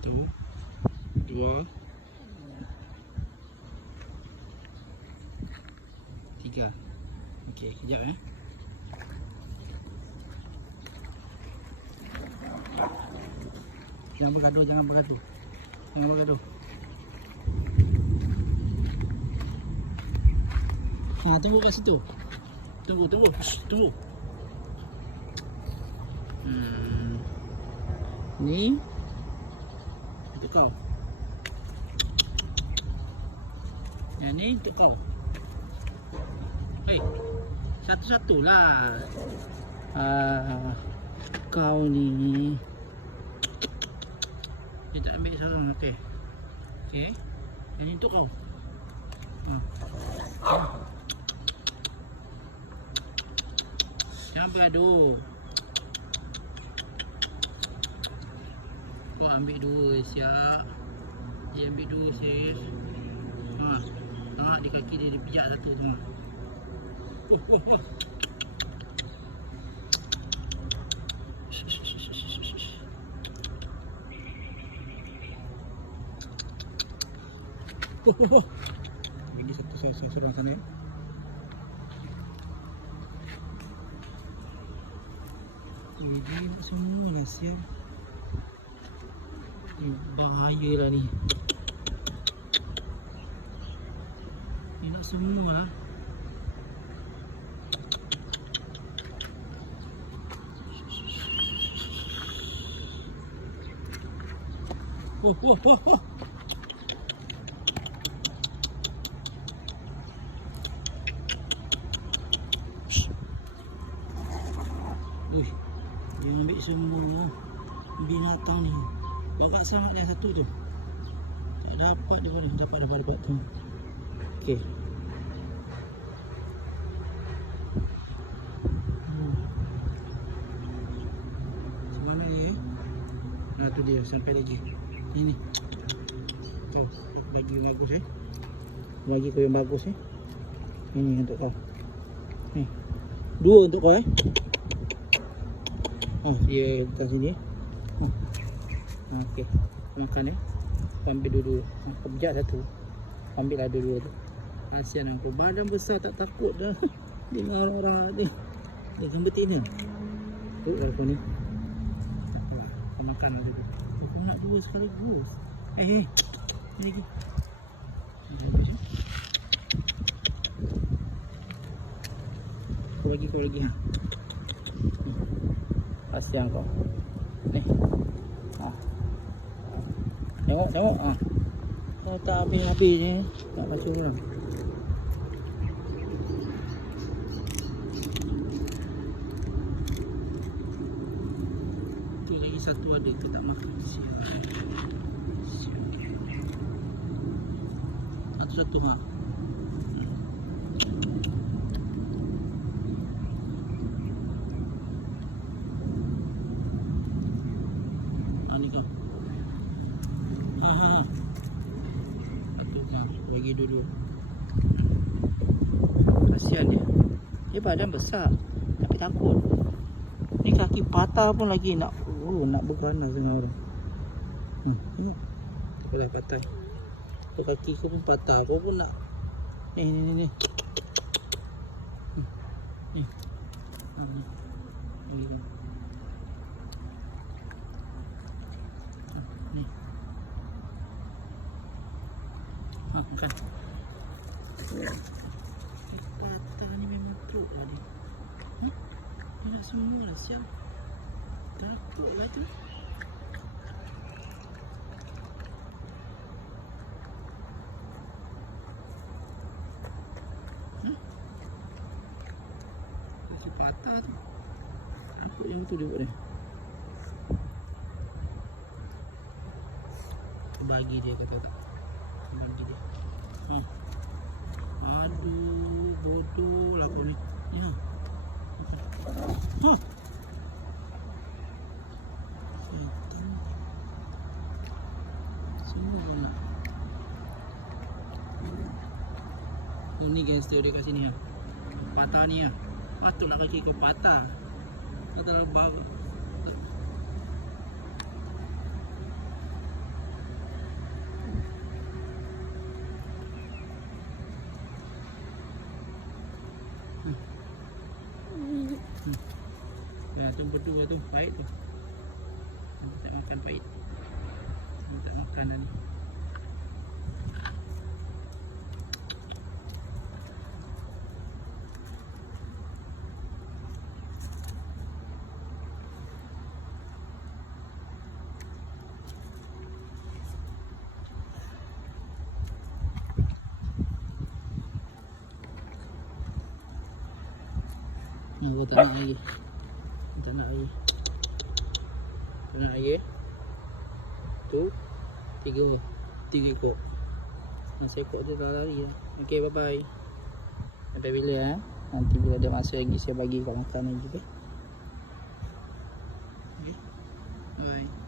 Satu, dua, tiga. Okey, kejap eh. Jangan bergaduh, jangan bergaduh. Jangan bergaduh. Ha, tunggu kat situ. Tunggu, tunggu. Shh, tunggu. Hmm. Ni untuk kau. Yang ni untuk kau. Hei, satu-satulah. Ah, kau ni. Dia tak ambil seorang, okey. Okey. Yang ni untuk kau. Hmm. Jangan bergaduh. Kau ambil dua siap. Dia ambil dua sis. Ha. Ha di kaki dia dia pijak satu semua. Oh. Bagi satu sorang sana ya. Ini nak semua lah siap. Bahaya lah ni. Ni nak semua lah. Oh, oh, oh, oh. Uish, dia ambil semua binatang ni. Bawa sangat yang satu tu. Tak dapat dia pada. Dapat, dapat, dapat tu. Okey. Mana ni eh? Ha tu dia sampai lagi. Ini. Tu, lagi yang bagus eh. Bagi kau yang bagus eh. Ini untuk kau. Ni. Dua untuk kau eh. Oh, dia letak sini. Oh. Ha, okey. Makan eh. Kau ambil dua-dua. Ha, kau pejak satu. Ambil lah dua-dua tu. Kasihan aku. Badan besar tak takut dah. Dengan orang-orang ni. Dia kan betina. Tu lah kau ni. Kau makan lah. Oh, kau nak dua sekaligus. Eh, eh. Ni lagi. Ni eh. Kau lagi, kau lagi. Ha. Kasihan kau. Ni. Ha. Tengok, tengok. Ha. Kau tak habis-habis ni. Tak baca orang. Tu lagi satu ada kau tak makan. Satu-satu. Ha ni kau. Ha ha ha. Satu Bagi dulu. Kasihan dia. Dia badan besar. Tapi takut. Ni kaki patah pun lagi nak oh, nak berganas dengan orang. Hmm, tengok. Boleh patah. Kaki kau pun patah. Kau pun nak ni ni ni ni. Hmm. Ni. Ha, ni. Ni kan. Ni. Makan. Oh. Patah ni memang teruk lah ni. Hmm? Dia nak semua lah siap. Takut lah tu. Hmm? Takut yang tu dia buat ni. Bagi dia kata tak. Bagi dia. Hmm. Aduh, bodoh lah kau ni. Ya. Huh. Oh, ni gangster dia kat sini. ah. Patah ni ah. Patut nak kaki kau patah. Kau tak bawa. Tu lah tu. Pahit tu. Dia tak makan pahit. Dia tak makan dah ni. Aku tak nak lagi Lagi Tak nak lagi Tu Tiga Tiga ekor. Masa ekor tu dah lari lah Okay bye bye Sampai bila eh? Nanti bila ada masa lagi saya bagi kau makan lagi okay Okay Bye bye